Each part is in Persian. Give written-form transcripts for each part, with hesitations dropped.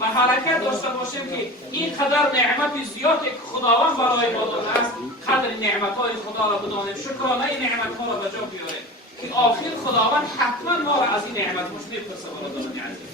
و حرکت داشته باشیم که این قدر نعمت زیادی که خداوند برای ما داده است قدر نعمت های خدا را بدانیم، شکرانه نعمت ها را به جا بیاریم که آخر خداوند حتما ما را از این نعمت مش میپرسه. برادران عزیز،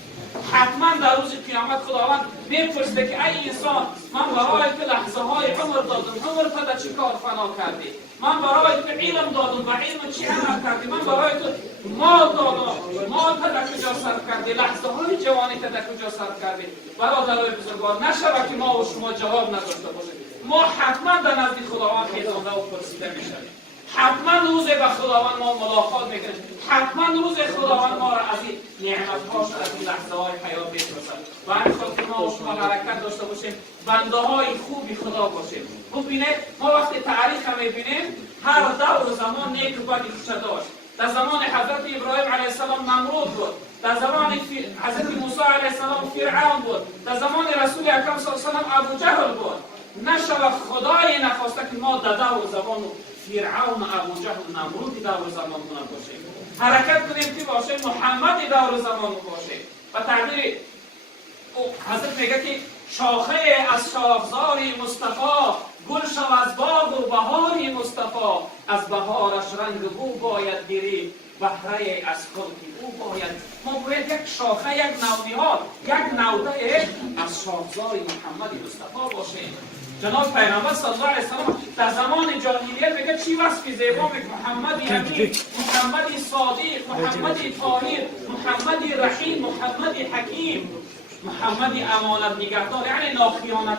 حتما در روز قیامت خداوند میپرسه که ای انسان، من برای تو لحظه های عمر دادم، عمر تو در چه کار فنا کردی؟ من برای تو علم دادم و علم چی عمل کردی؟ من برای تو مال دادم، مال تو در کجا صرف کردی؟ لحظه های جوانی تو در کجا صرف کردی؟ برادرای بزرگوار، نشود که ما و شما جواب نداشته باشیم. ما حتما در نزد خداوند خیزانده و پرسیده میشویم. حتما روز به خداوند ما ملاقات میکنیم. حتما روز خداوند ما را از این نعمت‌هاش، از این لحظه‌های حیات می‌پرسد. و همین خاطر ما و شما حرکت داشته باشیم، بنده‌های خوبی خدا باشیم. ببینید ما وقتی تاریخ می‌بینیم، هر دور و زمان نیک و بدی داشت. در زمان حضرت ابراهیم علیه السلام نمرود بود، در زمان حضرت موسی علیه السلام فرعون بود، در زمان رسول اکرم صلی الله علیه و آله ابو جهل بود. نشود خدای نخواسته که ما در دور زمان فرعون، ابو جهل، نمرود دور زمان باشیم. حرکت کنیم که باشه محمد دور زمان باشه. و تعبیر حضرت میگه که شاخه از شاخزار مصطفی، گل شو از باغ و بهار مصطفی، از بهارش رنگ بو باید گیری، بهره از خلق او باید. ما باید یک شاخه، یک نونهاد، یک نوده از شاخزار محمد مصطفی باشیم. جناب پیغمبر صلی الله علیه وسلم در زمان جاهلیت میگه چی وصف زیبا میگه؟ محمد امین، محمد صادق، محمد طاهر، محمد رحیم، محمد حکیم، محمد امانت نگهدار، یعنی ناخیانت.